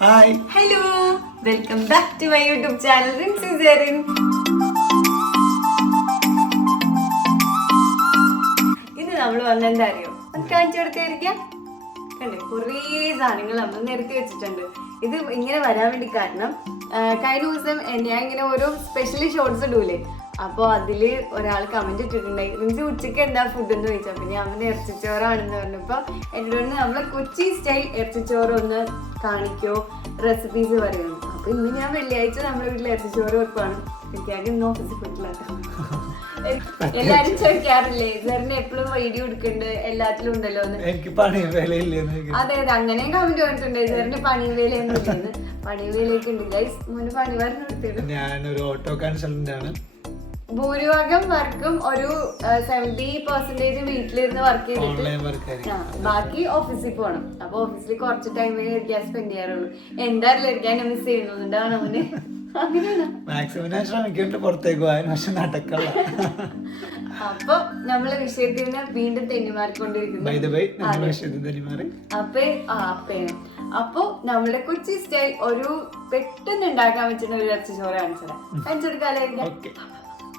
Hi hello welcome back to my YouTube channel Rincy Serin. ഇന്ന് നമ്മൾ വന്നെന്താ അറിയോ, അത് കാണിച്ചു കൊടുത്തായിരിക്കാം. കണ്ടേ കുറേ സാധനങ്ങൾ നമ്മൾ നിരത്തി വെച്ചിട്ടുണ്ട്. ഇത് ഇങ്ങനെ വരാൻ വേണ്ടി കാരണം കഴിഞ്ഞ ദിവസം ഞാൻ ഇങ്ങനെ ഓരോ സ്പെഷ്യലി ഷോർട്സ് ഇടൂലേ, അപ്പോൾ അതിൽ ഒരാൾ കമന്റ് ഇട്ടിട്ടുണ്ടായി, റിൻസി ഉച്ചയ്ക്ക് എന്താ ഫുഡ് എന്ന് ചോദിച്ചു. അപ്പം ഞാൻ ഇറച്ചിച്ചോറാണെന്ന് പറഞ്ഞപ്പോൾ എന്നോട് നമ്മളെ കൊച്ചി സ്റ്റൈൽ ഇറച്ചിച്ചോറ് ഒന്ന് കാണിക്കോ, റെസിപ്പീസ് പറയുന്നു. അപ്പൊ ഇന്ന് ഞാൻ വെള്ളിയാഴ്ച നമ്മുടെ വീട്ടിൽ ഇറച്ചിച്ചോറ് വെക്കുവാണ്. എനിക്കാകെ ഇന്ന് ഓഫീസിൽ പോയിട്ടില്ല. എല്ലാരും ചോദിക്കാറില്ലേ സാറിന് എപ്പോഴും വീഡിയോ എടുക്കുന്നുണ്ട്, എല്ലാത്തിലും ഉണ്ടല്ലോ എന്ന്. എനിക്ക് പണിയും വേലയില്ലേ? അതെ അതെ, അങ്ങനെയും കമന്റ് പറഞ്ഞിട്ടുണ്ട് സാറിന് പണിയും വേലയൊന്നും ഇല്ലെന്ന്. പണിയും വേലയൊക്കെ ഉണ്ട് ഗൈസ്. മുന്നേ പണി പറഞ്ഞു കൊടുത്തിട്ട് ഞാനൊരു ഓട്ടോ കൺസൾട്ടന്റ് ആണ്. ഭൂരിഭാഗം വർക്കും ഒരു 70% വീട്ടിലിരുന്ന് വർക്ക് ചെയ്തിട്ട് ബാക്കി ഓഫീസിൽ പോകണം. അപ്പൊ ഓഫീസിൽ കുറച്ച് ടൈമേ ഇരിക്കാൻ സ്പെൻഡ് ചെയ്യാറുള്ളൂ. എന്തായാലും ഇരിക്കാൻ മിസ് ചെയ്യുന്നുണ്ടാണ് അവന്. അങ്ങനെയാണ് മാക്സിമം ഞാൻ ശ്രമിക്കുന്നുണ്ട് പുറത്തേക്ക് പോകാൻ, പക്ഷെ നടക്കല്ല. അപ്പൊ നമ്മളെ വിഷയത്തിൽ നിന്ന് വീണ്ടും തെന്നിമാറിക്കൊണ്ടിരിക്കുന്നു. അപ്പൊ നമ്മുടെ കൊച്ചി സ്റ്റൈൽ ഒരു പെട്ടെന്ന് ഉണ്ടാക്കാൻ പറ്റുന്ന ഒരു ഇറച്ചിച്ചോറ് കാണിച്ചെടുക്കാലായിരിക്കാം.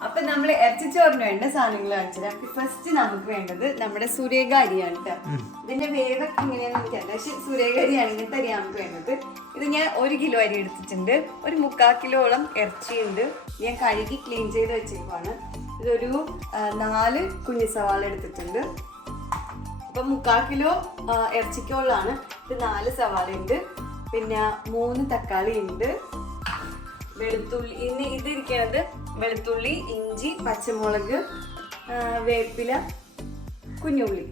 അപ്പൊ നമ്മൾ ഇറച്ചിച്ചോറിന് വേണ്ട സാധനങ്ങൾ കാണിച്ചുതരാം. ഫസ്റ്റ് നമുക്ക് വേണ്ടത് നമ്മുടെ സൂര്യക അരിയാണ് കേട്ടോ. ഇതിന്റെ വേവൊക്കെ എങ്ങനെയാണെന്ന് എനിക്കറിയാം, പക്ഷെ സൂര്യക അരിയാണ് ഇങ്ങനത്തെ അരിയാണ് നമുക്ക് വേണ്ടത്. ഇത് ഞാൻ 1 കിലോ അരി എടുത്തിട്ടുണ്ട്. ഒരു 3/4 കിലോളം ഇറച്ചിയുണ്ട്. ഞാൻ കഴുകി ക്ലീൻ ചെയ്ത് വെച്ചേക്കുവാണ്. ഇതൊരു 4 കുഞ്ഞു സവാള എടുത്തിട്ടുണ്ട്. ഇപ്പൊ 3/4 കിലോ ഇറച്ചിക്കുള്ളതാണ്. ഇത് 4 സവാള ഉണ്ട്, പിന്നെ 3 തക്കാളി ഉണ്ട്, വെളുത്തുള്ളി. ഇന്ന് ഇതിരിക്കുന്നത് വെളുത്തുള്ളി, ഇഞ്ചി, പച്ചമുളക്, വേപ്പില, കുഞ്ഞുള്ളി.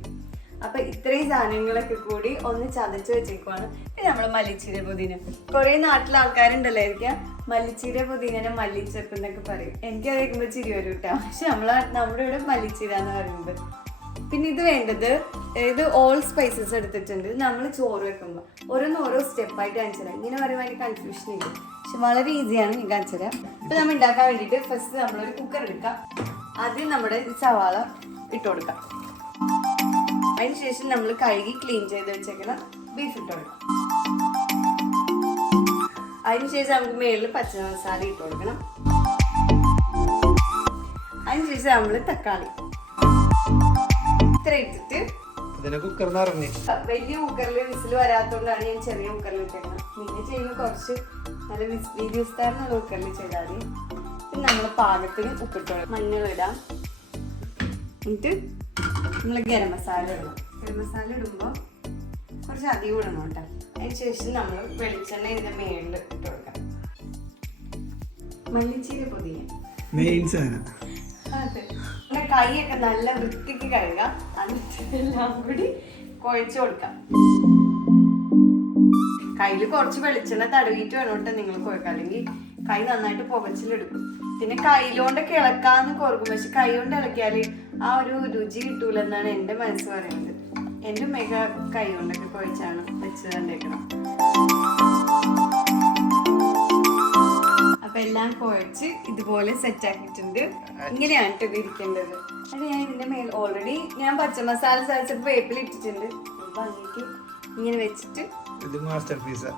അപ്പൊ ഇത്രയും സാധനങ്ങളൊക്കെ കൂടി ഒന്ന് ചതച്ച് വെച്ചേക്കുവാണ്. പിന്നെ നമ്മള് മല്ലിച്ചീര പുതിന. കുറെ നാട്ടിലെ ആൾക്കാരുണ്ടല്ലോ ആയിരിക്കാം മല്ലിച്ചീര പുതിനെ മല്ലിച്ചപ്പ് എന്നൊക്കെ പറയും. എനിക്ക് കേൾക്കുമ്പോൾ ചിരി വരും കേട്ടോ, പക്ഷെ നമ്മുടെ ഇവിടെ മല്ലിച്ചീര എന്ന് പറയുന്നത്. പിന്നെ ഇത് വേണ്ടത്, ഇത് ഓൾ സ്പൈസസ് എടുത്തിട്ടുണ്ട്. നമ്മൾ ചോറ് വെക്കുമ്പോൾ ഓരോ സ്റ്റെപ്പായിട്ട് കാണിച്ചുതരാം. ഇങ്ങനെ പറയുമ്പോൾ അതിന് കൺഫ്യൂഷൻ ഇല്ല, പക്ഷെ വളരെ ഈസിയാണ് ഞാൻ കാണിച്ചുതരാം. ഇപ്പൊ നമ്മൾ ഉണ്ടാക്കാൻ വേണ്ടിയിട്ട് ഫസ്റ്റ് നമ്മളൊരു കുക്കർ എടുക്കാം. ആദ്യം നമ്മുടെ സവാള ഇട്ട് കൊടുക്കാം. അതിനുശേഷം നമ്മൾ കഴുകി ക്ലീൻ ചെയ്ത് വെച്ചേക്കുന്ന ബീഫ് ഇട്ട് കൊടുക്കാം. അതിനുശേഷം നമുക്ക് മേളിൽ പച്ച മസാല ഇട്ട് കൊടുക്കണം. അതിനുശേഷം നമ്മൾ തക്കാളി ഇത്ര ഇട്ടിട്ട് വലിയ കുക്കറിൽ വിസിൽ വരാത്തോണ്ടാണ് ഞാൻ ചെറിയ കുക്കറിൽ ഇട്ടേക്കുന്നത്. പിന്നെ ചെയ്യുമ്പോൾ കുറച്ച് നല്ല വിസ്താരമുള്ള കുക്കറിൽ ചെയ്താൽ മതി. പിന്നെ നമ്മൾ പാകത്തിന് ഉപ്പിട്ട് മഞ്ഞളിടാം. എന്നിട്ട് നമ്മൾ ഗരം മസാല ഇടണം. ഗരം മസാല ഇടുമ്പോൾ കുറച്ച് അധികം ഇടണം കേട്ടോ. അതിനുശേഷം നമ്മൾ വെളിച്ചെണ്ണ ഇതിന്റെ മേളിൽ ഇട്ട് കൊടുക്കാം. മല്ലിച്ചീര പുതിയ അതെ, കൈയൊക്കെ നല്ല വൃത്തിക്ക് കഴുകാം. എന്നിട്ട് എല്ലാം കൂടി കുഴച്ചു കൊടുക്കാം. കയ്യിൽ കുറച്ച് വെളിച്ചെണ്ണ തടവിയിട്ട് വേണോട്ടെ നിങ്ങൾ കുഴക്കാം, അല്ലെങ്കിൽ കൈ നന്നായിട്ട് പുകച്ചിലെടുക്കും. പിന്നെ കൈയിലോണ്ടൊക്കെ ഇളക്കാന്ന് കോർക്കും, പക്ഷെ കൈ കൊണ്ട് ഇളക്കിയാൽ ആ ഒരു രുചി കിട്ടൂലെന്നാണ് എൻ്റെ മനസ്സ് പറയുന്നത്. എൻ്റെ മേഘ കൈ കൊണ്ടൊക്കെ കുഴച്ചാണ് വെച്ച് തന്നേക്കണം. അപ്പൊ എല്ലാം കുഴച്ച് ഇതുപോലെ സെറ്റ് ആക്കിയിട്ടുണ്ട്. ഇങ്ങനെയാണ് ഇത് ഇരിക്കേണ്ടത്. അത് ഞാൻ ഇതിന്റെ മേൽ ഓൾറെഡി ഞാൻ പച്ചമസാല ചതച്ചപ്പോൾ വേപ്പിൽ ഇട്ടിട്ടുണ്ട്. ഭംഗിക്ക് ഇങ്ങനെ വെച്ചിട്ട് ഇത് മാസ്റ്റർ പീസ്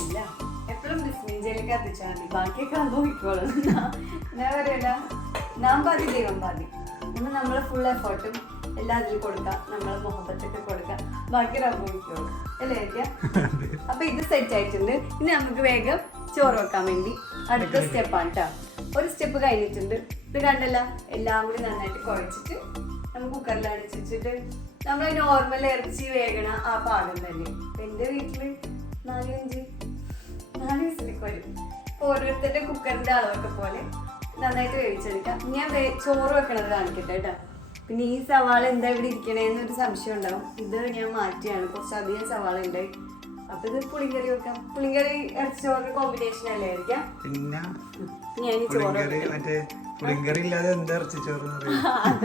ഇല്ല, എപ്പോഴും ബിസ്മിഞ്ചയിലേക്ക് കത്തിച്ചാൽ മതി, ബാക്കിയൊക്കെ അനുഭവിക്കോളും. ഞാൻ പറയല, നാം പാതി ദൈവം പാതി. നമ്മളെ ഫുൾ എഫേർട്ടും എല്ലാം അതിൽ കൊടുക്കാം, നമ്മളെ മുഹബത്തൊക്കെ കൊടുക്കാം, ബാക്കി അനുഭവിക്കോളും അല്ലേ? അപ്പൊ ഇത് സെറ്റ് ആയിട്ടുണ്ട്. ഇനി നമുക്ക് വേഗം ചോറ് വെക്കാൻ വേണ്ടി അടുത്ത സ്റ്റെപ്പാണ് കേട്ടോ. ഒരു സ്റ്റെപ്പ് കഴിഞ്ഞിട്ടുണ്ട്. ഇത് കണ്ടല്ല, എല്ലാം കൂടി നന്നായിട്ട് കുഴച്ചിട്ട് നമുക്ക് കുക്കറിൽ അടിച്ചിട്ട് നമ്മൾ നോർമൽ ഇറച്ചി വേഗണ ആ പാകം തന്നെ. എൻ്റെ വീട്ടില് 4 വിസിലൊക്കെ വരും. ഓരോരുത്തരുടെ കുക്കറിന്റെ അളവൊക്കെ പോലെ നന്നായിട്ട് വേവിച്ചെടുക്കാം. ഞാൻ ചോറ് വെക്കണത് കാണിക്കട്ടെ കേട്ടോ. പിന്നെ ഈ സവാള എന്താ ഇവിടെ ഇരിക്കണേന്നൊരു സംശയം ഉണ്ടാവും. ഇത് ഞാൻ മാറ്റിയാണ്, കുറച്ചധികം സവാള ഉണ്ടായി. അപ്പൊ ഇത് പുളിങ്കറി വെക്കാം. പുളിങ്കറി ഇറച്ചിച്ചോറ് കോമ്പിനേഷൻ അല്ലേ ആയിരിക്കാം. ഞാൻ ഈ ചോറ്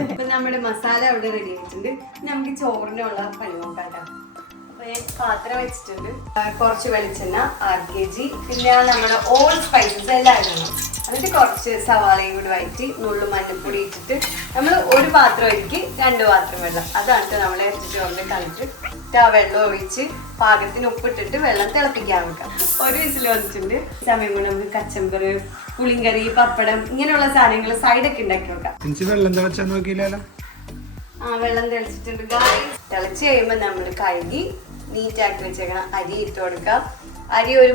അപ്പൊ നമ്മുടെ മസാല അവിടെ റെഡി ആയിട്ടുണ്ട്. നമുക്ക് ചോറിനുള്ള പണി നോക്കാം. അപ്പൊ ഞാൻ പാത്രം വെച്ചിട്ടുണ്ട്. കുറച്ച് വെളിച്ചെണ്ണ 1/2 kg, പിന്നെ നമ്മുടെ ഓൾ സ്പൈസസ് എല്ലാം ഇടണം. എന്നിട്ട് കുറച്ച് സവാളയും കൂടി വഴറ്റി നുള്ളു മഞ്ഞൾപ്പൊടി ഇട്ടിട്ട് നമ്മൾ ഒരു പാത്രം ഒഴുക്കി 2 പാത്രം വെള്ളം. അതാണ് നമ്മൾ ഇറച്ചി ചോറിന്റെ കളിട്ട് ആ വെള്ളം ഒഴിച്ച് പാകത്തിന് ഉപ്പിട്ടിട്ട് വെള്ളം തിളപ്പിക്കാൻ വെക്കാം. ഒരു വിസിൽ വന്നിട്ടുണ്ട്. സമയം കൊണ്ട് നമുക്ക് കച്ചമ്പർ, പുളിങ്കറി, പപ്പടം ഇങ്ങനെയുള്ള സാധനങ്ങൾ സൈഡൊക്കെ ഉണ്ടാക്കി വെക്കാം. വെള്ളം തിളച്ചാൽ നോക്കിയില്ലല്ലോ. വെള്ളം തിളച്ചിട്ടുണ്ട്. തിളച്ച് കഴിയുമ്പോൾ നമ്മൾ കഴുകി നീറ്റാക്കി വെച്ചേക്കണം അരി ഇട്ട് കൊടുക്കാം. അരി ഒരു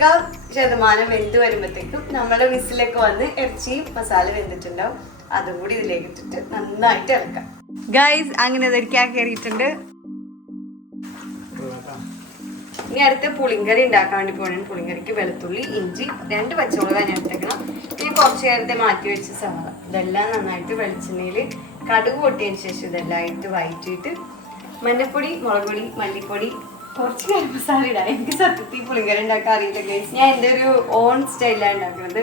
3/4% വെന്ത് വരുമ്പോഴത്തേക്കും നമ്മുടെ വിസിലൊക്കെ വന്ന് ഇറച്ചിയും മസാല വെന്തിട്ടുണ്ടാവും. അതും കൂടി ഇതിലേക്ക് ഇട്ടിട്ട് നന്നായിട്ട് ഇളക്കാം. ഗൈസ് അങ്ങനെ ഇതൊരിക്കാൻ കയറിയിട്ടുണ്ട്. ഇനി അടുത്ത് പുളിങ്കറി ഉണ്ടാക്കാൻ വേണ്ടി പോകണം. പുളിങ്കറിക്ക് വെളുത്തുള്ളി, ഇഞ്ചി, 2 പച്ചമുളക് ഞാൻ എടുത്തേക്കണം. പിന്നെ കുറച്ച് നേരത്തെ മാറ്റി വെച്ച സവാള ഇതെല്ലാം നന്നായിട്ട് വെളിച്ചെണ്ണയിൽ കടുക് പൊട്ടിയതിന് ശേഷം ഇതെല്ലാം ഇട്ട് വഴറ്റിയിട്ട് മഞ്ഞപ്പൊടി, മുളക് പൊടി, മല്ലിപ്പൊടി, കുറച്ച് ഗരം മസാല ഇടാം. എനിക്ക് സത്യത്തിൽ പുളിങ്കറി ഉണ്ടാക്കാൻ അറിയില്ല ഗൈസ്. ഞാൻ എൻ്റെ ഒരു ഓൺ സ്റ്റൈലാണ് ഉണ്ടാക്കുന്നത്.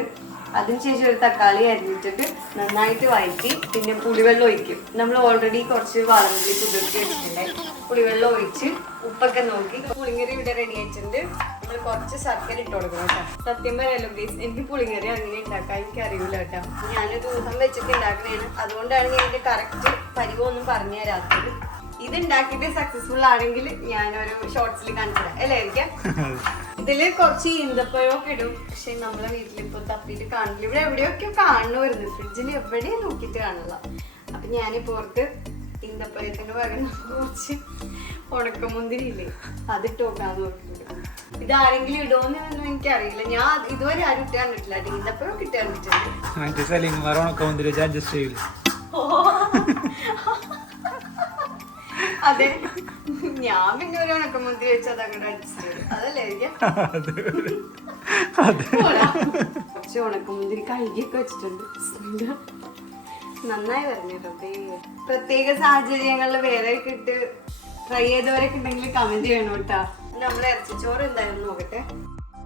അതിനുശേഷം ഒരു തക്കാളി അരിഞ്ഞിട്ടിട്ട് നന്നായിട്ട് വഴറ്റി പിന്നെ പുളിവെള്ളം ഒഴിക്കും. നമ്മൾ ഓൾറെഡി കുറച്ച് വളർന്നിൽ കുതിർത്തി വെച്ചിട്ടുണ്ട്. പുളിവെള്ളം ഒഴിച്ച് ഉപ്പൊക്കെ നോക്കി പുളിങ്കറി ഇവിടെ റെഡി ആയിട്ടുണ്ട്. നമ്മൾ കുറച്ച് ശർക്കര ഇട്ട് കൊടുക്കണം കേട്ടോ. സത്യം പറയാലോ ഗൈസ്, എനിക്ക് പുളിങ്കറി അങ്ങനെ ഉണ്ടാക്കാൻ എനിക്ക് അറിയില്ല കേട്ടോ. ഞാനൊരു ഊഹം വെച്ചിട്ട് ഉണ്ടാക്കുന്നതാണ്. അതുകൊണ്ടാണ് ഞാൻ എൻ്റെ കറക്റ്റ് പരിവൊന്നും പറഞ്ഞു തരാത്തത്. ഇത് ഉണ്ടാക്കിയിട്ട് സക്സസ്ഫുൾ ആണെങ്കിൽ ഞാനൊരു ഷോർട്സിൽ കാണിച്ചില്ല എല്ലായിരിക്കും. ഇതില് കുറച്ച് ഈന്തപ്പഴമൊക്കെ ഇടും. പക്ഷെ നമ്മളെ വീട്ടിലിപ്പോ തപ്പിയിട്ട് കാണില്ല. ഇവിടെ എവിടെയൊക്കെ കാണുന്നു വരുന്നത്, ഫ്രിഡ്ജിൽ എവിടെയും നോക്കിയിട്ട് കാണില്ല. അപ്പൊ ഞാനിപ്പോ ഓർത്ത് ഈന്തപ്പഴത്തിന് പകരം കുറച്ച് ഉണക്കമുന്തിരി ഇല്ലേ അതിട്ട് നോക്കാന്ന് നോക്കിയിട്ടുണ്ട്. ഇത് ആരെങ്കിലും ഇടുമോന്നൊന്നും എനിക്കറിയില്ല. ഞാൻ ഇതുവരെ ആരും ഇട്ട് കണ്ടിട്ടില്ല. ഈന്തപ്പഴമൊക്കെ ഇട്ട് കണ്ടിട്ടുണ്ട്. അതെ, ഞാൻ പിന്നെ ഒരു ഉണക്കമുന്തിരി വെച്ച് അത് അങ്ങോട്ട് അഡ്ജസ്റ്റ് ചെയ്തു. അതല്ലേ കുറച്ച് ഉണക്കമുന്തിരി കഴുകിയൊക്കെ വെച്ചിട്ടുണ്ട്. നന്നായി പറഞ്ഞിട്ടോ. പ്രത്യേക സാഹചര്യങ്ങളിൽ വേറെ ഇട്ട് ട്രൈ ചെയ്തവരൊക്കെ ഉണ്ടെങ്കിൽ കമന്റ് ചെയ്യണം കേട്ടോ. നമ്മൾ ഇറച്ചിച്ചോറ് എന്തായാലും നോക്കട്ടെ.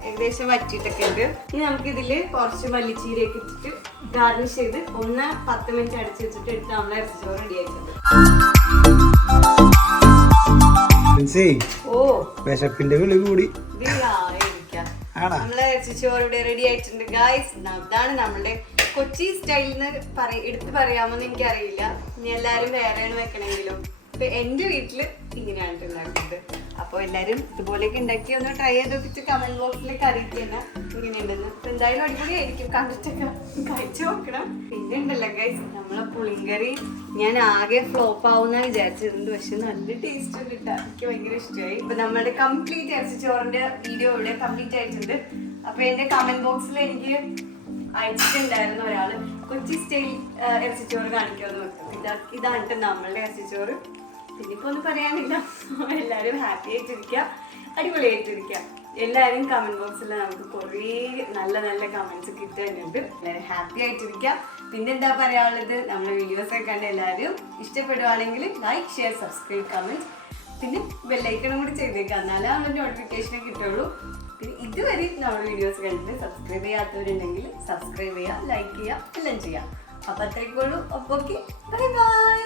ഏകദേശം വറ്റിയിട്ടൊക്കെ ഉണ്ട്. ഇനി നമുക്ക് ഇതില് കുറച്ച് മല്ലിച്ചീരയൊക്കെ ഇട്ടിട്ട് ഗാർണിഷ് ചെയ്ത് 10 മിനിറ്റ് അടച്ചു വെച്ചിട്ട് എടുത്ത് നമ്മളെ ഇറച്ചിച്ചോറ് റെഡി ആയിട്ടുണ്ട്. വിശപ്പിന്റെ വിളി കൂടി നമ്മളെ ഇറച്ചിച്ചോറ് ഇവിടെ റെഡി ആയിട്ടുണ്ട് ഗായ്സ്. അതാണ് നമ്മളുടെ കൊച്ചി സ്റ്റൈലിന്ന് എടുത്ത് പറയാമോന്ന് എനിക്കറിയില്ല. ഇനി എല്ലാരും വേറെയാണ് വെക്കണെങ്കിലും ഇപ്പൊ എന്റെ വീട്ടില് ഇങ്ങനെയാണ് ഉണ്ടാക്കുന്നത്. അപ്പൊ എല്ലാരും ഇതുപോലെയൊക്കെ ഉണ്ടാക്കി ഒന്ന് ട്രൈ ചെയ്ത് നോക്കിട്ട് കമന്റ് ബോക്സിലേക്ക് അറിയിക്കുന്ന ഇങ്ങനെയുണ്ടെന്ന്. അപ്പൊ എന്തായാലും അടിപൊളിയായിരിക്കും. കണ്ടിട്ടൊക്കെ കഴിച്ചു നോക്കണം. പിന്നെ ഉണ്ടല്ലോ ഗൈസ്, നമ്മളെ പുളിങ്കറി ഞാൻ ആകെ ഫ്ലോപ്പ് ആവുന്ന വിചാരിച്ചിട്ടുണ്ട്. പക്ഷെ നല്ല ടേസ്റ്റ് ഉണ്ട് കേട്ടോ. എനിക്ക് ഭയങ്കര ഇഷ്ടമായി. ഇപ്പൊ നമ്മുടെ കംപ്ലീറ്റ് ഇറച്ചിച്ചോറിന്റെ വീഡിയോ ഇവിടെ കംപ്ലീറ്റ് ആയിട്ടുണ്ട്. അപ്പൊ എന്റെ കമന്റ് ബോക്സിൽ എനിക്ക് അയച്ചിട്ടുണ്ടായിരുന്ന ഒരാള് കൊച്ചി സ്റ്റൈൽ ഇറച്ചിച്ചോറ് കാണിക്കാന്ന് വെക്കും. ഇതാണ് നമ്മളുടെ ഇറച്ചിച്ചോറ്. പിന്നിപ്പോ ഒന്നും പറയാനില്ല. എല്ലാരും ഹാപ്പി ആയിട്ടിരിക്കുക, അടിപൊളിയായിട്ടിരിക്കുക. എല്ലാരും കമന്റ് ബോക്സിൽ നമുക്ക് കുറേ നല്ല നല്ല കമന്റ്സ് കിട്ടാനുണ്ട്. എല്ലാവരും ഹാപ്പി ആയിട്ടിരിക്കുക. പിന്നെന്താ പറയാനുള്ളത്, നമ്മുടെ വീഡിയോസ് ഒക്കെ കണ്ട് എല്ലാവരും ഇഷ്ടപ്പെടുവാണെങ്കിൽ ലൈക്ക്, ഷെയർ, സബ്സ്ക്രൈബ്, കമന്റ്, പിന്നെ ബെല്ലൈക്കണും കൂടി ചെയ്തേക്കുക. എന്നാലേ നമ്മുടെ നോട്ടിഫിക്കേഷൻ കിട്ടുള്ളൂ. പിന്നെ ഇതുവരെ നമ്മുടെ വീഡിയോസ് കണ്ടിട്ട് സബ്സ്ക്രൈബ് ചെയ്യാത്തവരുണ്ടെങ്കിൽ സബ്സ്ക്രൈബ് ചെയ്യുക, ലൈക്ക് ചെയ്യുക, എല്ലാം ചെയ്യുക. അപ്പൊ അത്രയ്ക്കുള്ളൂ. അപ്പൊ ഓക്കെ, ബൈ ബൈ.